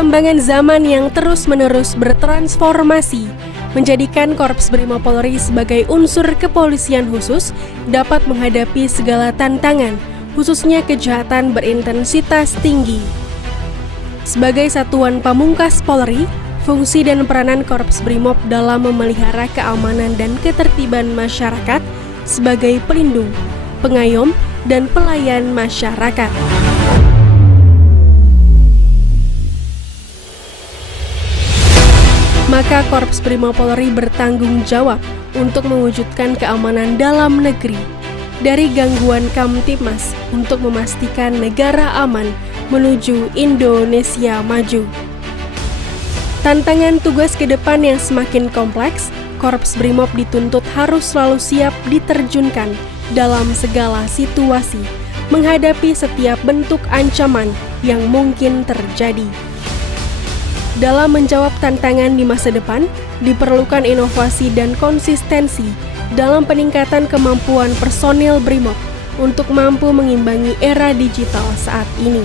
Perkembangan zaman yang terus-menerus bertransformasi menjadikan Korps Brimob Polri sebagai unsur kepolisian khusus dapat menghadapi segala tantangan, khususnya kejahatan berintensitas tinggi. Sebagai satuan pamungkas Polri, fungsi dan peranan Korps Brimob dalam memelihara keamanan dan ketertiban masyarakat sebagai pelindung, pengayom, dan pelayan masyarakat. Maka Korps Brimob Polri bertanggung jawab untuk mewujudkan keamanan dalam negeri dari gangguan Kamtibmas untuk memastikan negara aman menuju Indonesia maju. Tantangan tugas ke depan yang semakin kompleks, Korps Brimob dituntut harus selalu siap diterjunkan dalam segala situasi, menghadapi setiap bentuk ancaman yang mungkin terjadi. Dalam menjawab tantangan di masa depan, diperlukan inovasi dan konsistensi dalam peningkatan kemampuan personil Brimob untuk mampu mengimbangi era digital saat ini.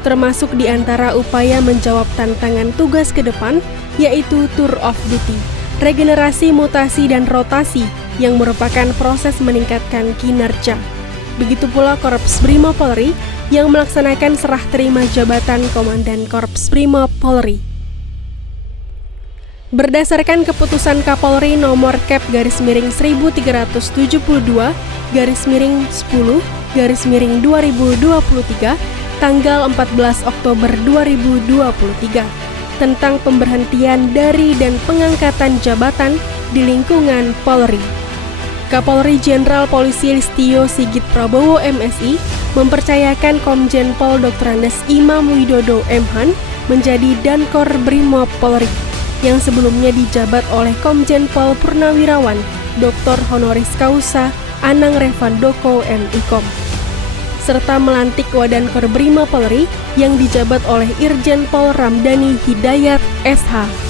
Termasuk di antara upaya menjawab tantangan tugas ke depan, yaitu Tour of Duty, regenerasi, mutasi, dan rotasi yang merupakan proses meningkatkan kinerja. Begitu pula Korps Brimob Polri yang melaksanakan serah terima jabatan Komandan Korps Brimob Polri. Berdasarkan keputusan Kapolri nomor Kep/10/10/2023 tanggal 14 Oktober 2023 tentang pemberhentian dari dan pengangkatan jabatan di lingkungan Polri. Kapolri Jenderal Polisi Listio Sigit Prabowo MSI mempercayakan Komjen Pol Dr. Andes Imam Widodo M.Han menjadi Dankor Brimob Polri yang sebelumnya dijabat oleh Komjen Pol Purnawirawan Dr. Honoris Causa Anang Revandoko M.Ikom, serta melantik Wadankor Brimob Polri yang dijabat oleh Irjen Pol Ramdhani Hidayat SH.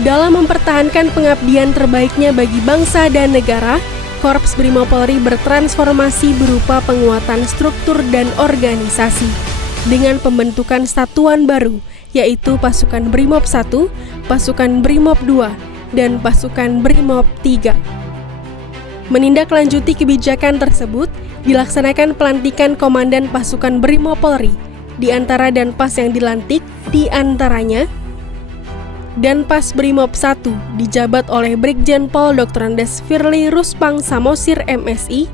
Dalam mempertahankan pengabdian terbaiknya bagi bangsa dan negara, Korps Brimob Polri bertransformasi berupa penguatan struktur dan organisasi dengan pembentukan satuan baru, yaitu Pasukan Brimob 1, Pasukan Brimob 2, dan Pasukan Brimob 3. Menindaklanjuti kebijakan tersebut, dilaksanakan pelantikan Komandan Pasukan Brimob Polri, di antara Danpas yang dilantik, di antaranya Danpas Brimob 1 dijabat oleh Brigjen Pol Dr. Andes Firly Ruspang Samosir MSI,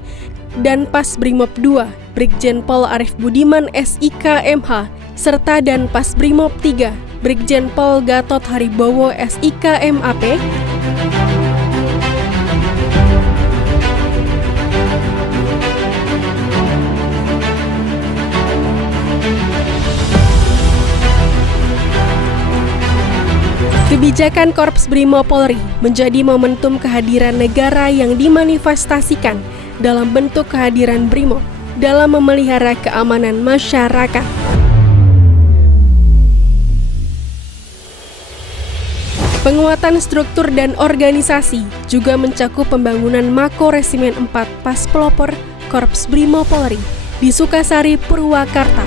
Danpas Brimob 2 Brigjen Pol Arif Budiman SIK MH, serta Danpas Brimob 3 Brigjen Pol Gatot Haribowo SIK MAP. Kebijakan Korps Brimob Polri menjadi momentum kehadiran negara yang dimanifestasikan dalam bentuk kehadiran Brimob dalam memelihara keamanan masyarakat. Penguatan struktur dan organisasi juga mencakup pembangunan Mako Resimen 4 Pas Pelopor Korps Brimob Polri di Sukasari, Purwakarta.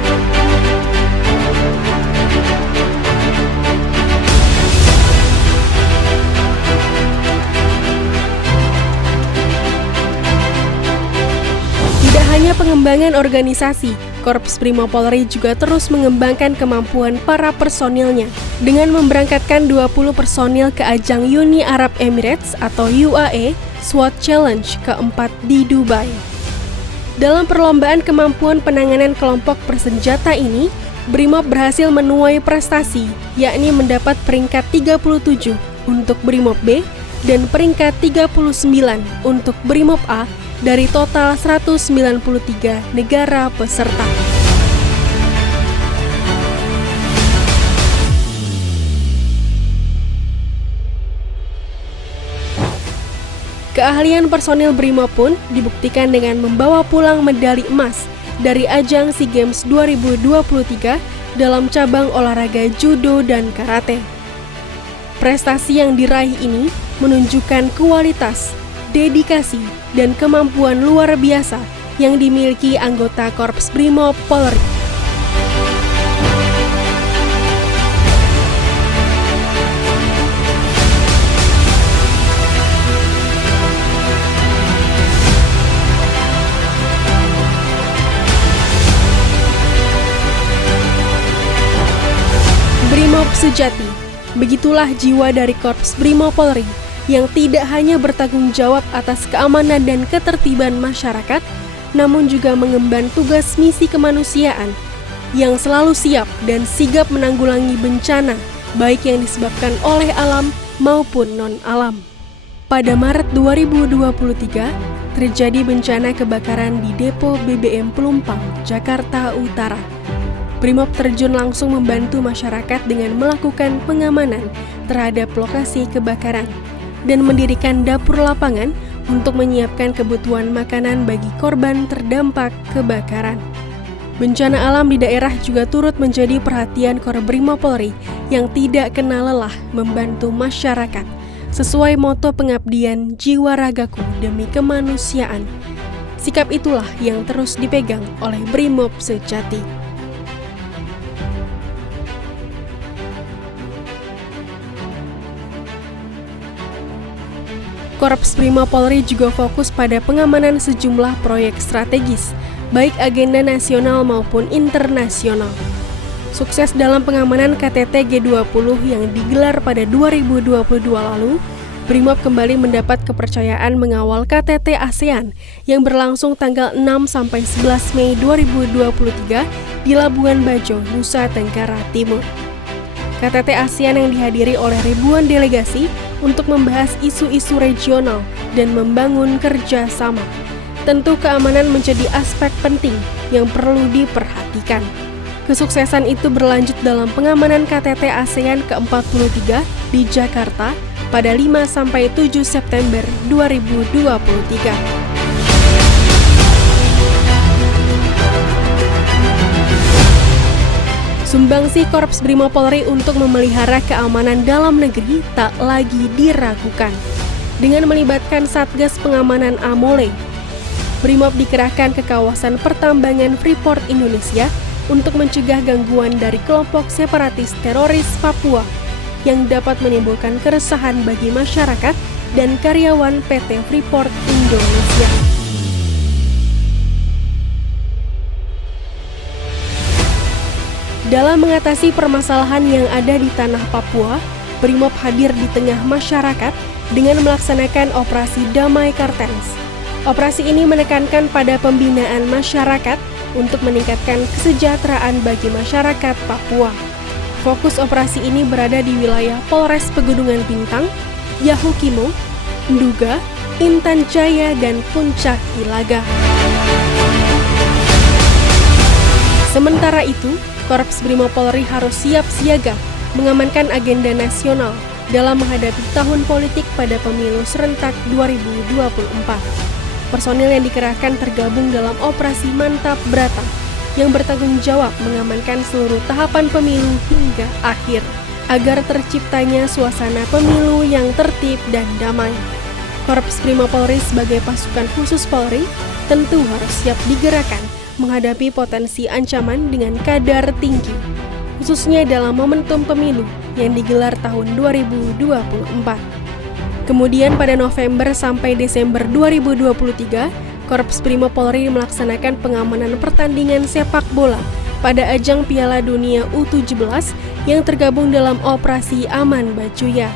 Hanya pengembangan organisasi, Korps Brimob Polri juga terus mengembangkan kemampuan para personilnya dengan memberangkatkan 20 personil ke ajang Uni Arab Emirates atau UAE SWAT Challenge keempat di Dubai. Dalam perlombaan kemampuan penanganan kelompok bersenjata ini, Brimob berhasil menuai prestasi, yakni mendapat peringkat 37 untuk Brimob B dan peringkat 39 untuk Brimob A dari total 193 negara peserta. Keahlian personil Brimob pun dibuktikan dengan membawa pulang medali emas dari ajang SEA Games 2023 dalam cabang olahraga judo dan karate. Prestasi yang diraih ini menunjukkan kualitas, dedikasi, dan kemampuan luar biasa yang dimiliki anggota Korps Brimob Polri. Brimob sejati, begitulah jiwa dari Korps Brimob Polri yang tidak hanya bertanggung jawab atas keamanan dan ketertiban masyarakat, namun juga mengemban tugas misi kemanusiaan yang selalu siap dan sigap menanggulangi bencana, baik yang disebabkan oleh alam maupun non-alam. Pada Maret 2023, terjadi bencana kebakaran di Depo BBM Pelumpang, Jakarta Utara. Brimob terjun langsung membantu masyarakat dengan melakukan pengamanan terhadap lokasi kebakaran dan mendirikan dapur lapangan untuk menyiapkan kebutuhan makanan bagi korban terdampak kebakaran. Bencana alam di daerah juga turut menjadi perhatian Korps Brimob Polri yang tidak kenal lelah membantu masyarakat sesuai moto pengabdian jiwa ragaku demi kemanusiaan. Sikap itulah yang terus dipegang oleh Brimob sejati. Korps Brimob Polri juga fokus pada pengamanan sejumlah proyek strategis, baik agenda nasional maupun internasional. Sukses dalam pengamanan KTT G20 yang digelar pada 2022 lalu, Brimob kembali mendapat kepercayaan mengawal KTT ASEAN yang berlangsung tanggal 6-11 Mei 2023 di Labuan Bajo, Nusa Tenggara Timur. KTT ASEAN yang dihadiri oleh ribuan delegasi untuk membahas isu-isu regional dan membangun kerjasama. Tentu keamanan menjadi aspek penting yang perlu diperhatikan. Kesuksesan itu berlanjut dalam pengamanan KTT ASEAN ke-43 di Jakarta pada 5-7 September 2023. Sumbangsi Korps Brimob Polri untuk memelihara keamanan dalam negeri tak lagi diragukan. Dengan melibatkan Satgas Pengamanan Amole, Brimob dikerahkan ke kawasan pertambangan Freeport Indonesia untuk mencegah gangguan dari kelompok separatis teroris Papua yang dapat menimbulkan keresahan bagi masyarakat dan karyawan PT Freeport Indonesia. Dalam mengatasi permasalahan yang ada di tanah Papua, Brimob hadir di tengah masyarakat dengan melaksanakan operasi Damai Kartens. Operasi ini menekankan pada pembinaan masyarakat untuk meningkatkan kesejahteraan bagi masyarakat Papua. Fokus operasi ini berada di wilayah Polres Pegunungan Bintang, Yahukimo, Nduga, Intan Jaya, dan Puncak Ilaga. Sementara itu, Korps Brimob Polri harus siap siaga mengamankan agenda nasional dalam menghadapi tahun politik pada pemilu serentak 2024. Personil yang dikerahkan tergabung dalam operasi Mantap Brata yang bertanggung jawab mengamankan seluruh tahapan pemilu hingga akhir agar terciptanya suasana pemilu yang tertib dan damai. Korps Brimob Polri sebagai pasukan khusus Polri tentu harus siap digerakkan menghadapi potensi ancaman dengan kadar tinggi, khususnya dalam momentum pemilu yang digelar tahun 2024. Kemudian pada November sampai Desember 2023, Korps Brimob Polri melaksanakan pengamanan pertandingan sepak bola pada ajang Piala Dunia U17 yang tergabung dalam operasi Aman Bajuya.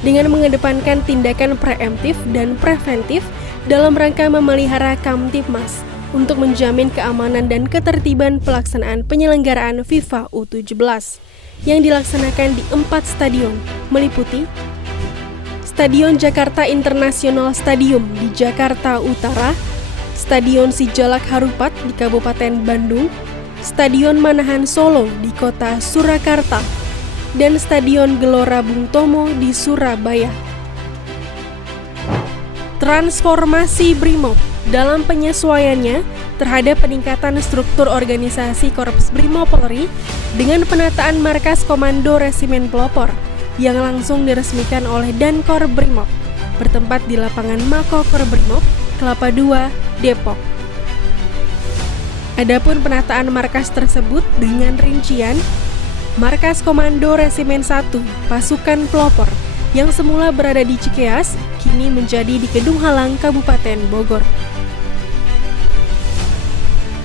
Dengan mengedepankan tindakan preemptif dan preventif dalam rangka memelihara Kamtibmas untuk menjamin keamanan dan ketertiban pelaksanaan penyelenggaraan FIFA U17 yang dilaksanakan di 4 stadion, meliputi Stadion Jakarta International Stadium di Jakarta Utara, Stadion Sijalak Harupat di Kabupaten Bandung, Stadion Manahan Solo di Kota Surakarta, dan Stadion Gelora Bung Tomo di Surabaya. Transformasi Brimob dalam penyesuaiannya terhadap peningkatan struktur organisasi Korps Brimob Polri dengan penataan markas Komando Resimen Pelopor yang langsung diresmikan oleh Dankor Brimob bertempat di lapangan Mako Korps Brimob, Kelapa II, Depok. Adapun penataan markas tersebut dengan rincian Markas Komando Resimen 1 Pasukan Pelopor yang semula berada di Cikeas kini menjadi di Kedung Halang, Kabupaten Bogor.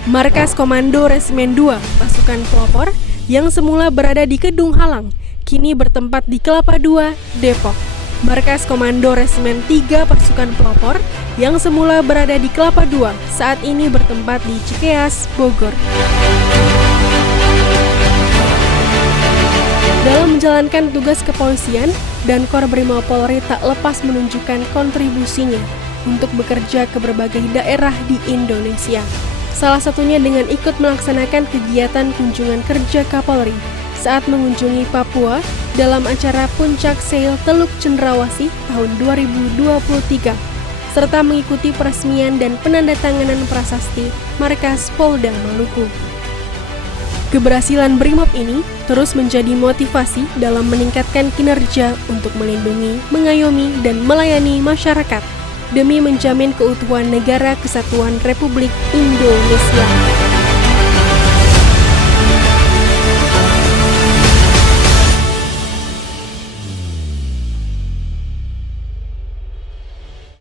Markas Komando Resimen 2 Pasukan Pelopor yang semula berada di Kedung Halang kini bertempat di Kelapa II, Depok. Markas Komando Resimen 3 Pasukan Pelopor yang semula berada di Kelapa II saat ini bertempat di Cikeas, Bogor. Dalam menjalankan tugas kepolisian, Dankor Brimob Polri tak lepas menunjukkan kontribusinya untuk bekerja ke berbagai daerah di Indonesia. Salah satunya dengan ikut melaksanakan kegiatan kunjungan kerja Kapolri saat mengunjungi Papua dalam acara Puncak Sail Teluk Cendrawasih tahun 2023, serta mengikuti peresmian dan penandatanganan prasasti Markas Polda Maluku. Keberhasilan Brimob ini terus menjadi motivasi dalam meningkatkan kinerja untuk melindungi, mengayomi, dan melayani masyarakat demi menjamin keutuhan Negara Kesatuan Republik Indonesia.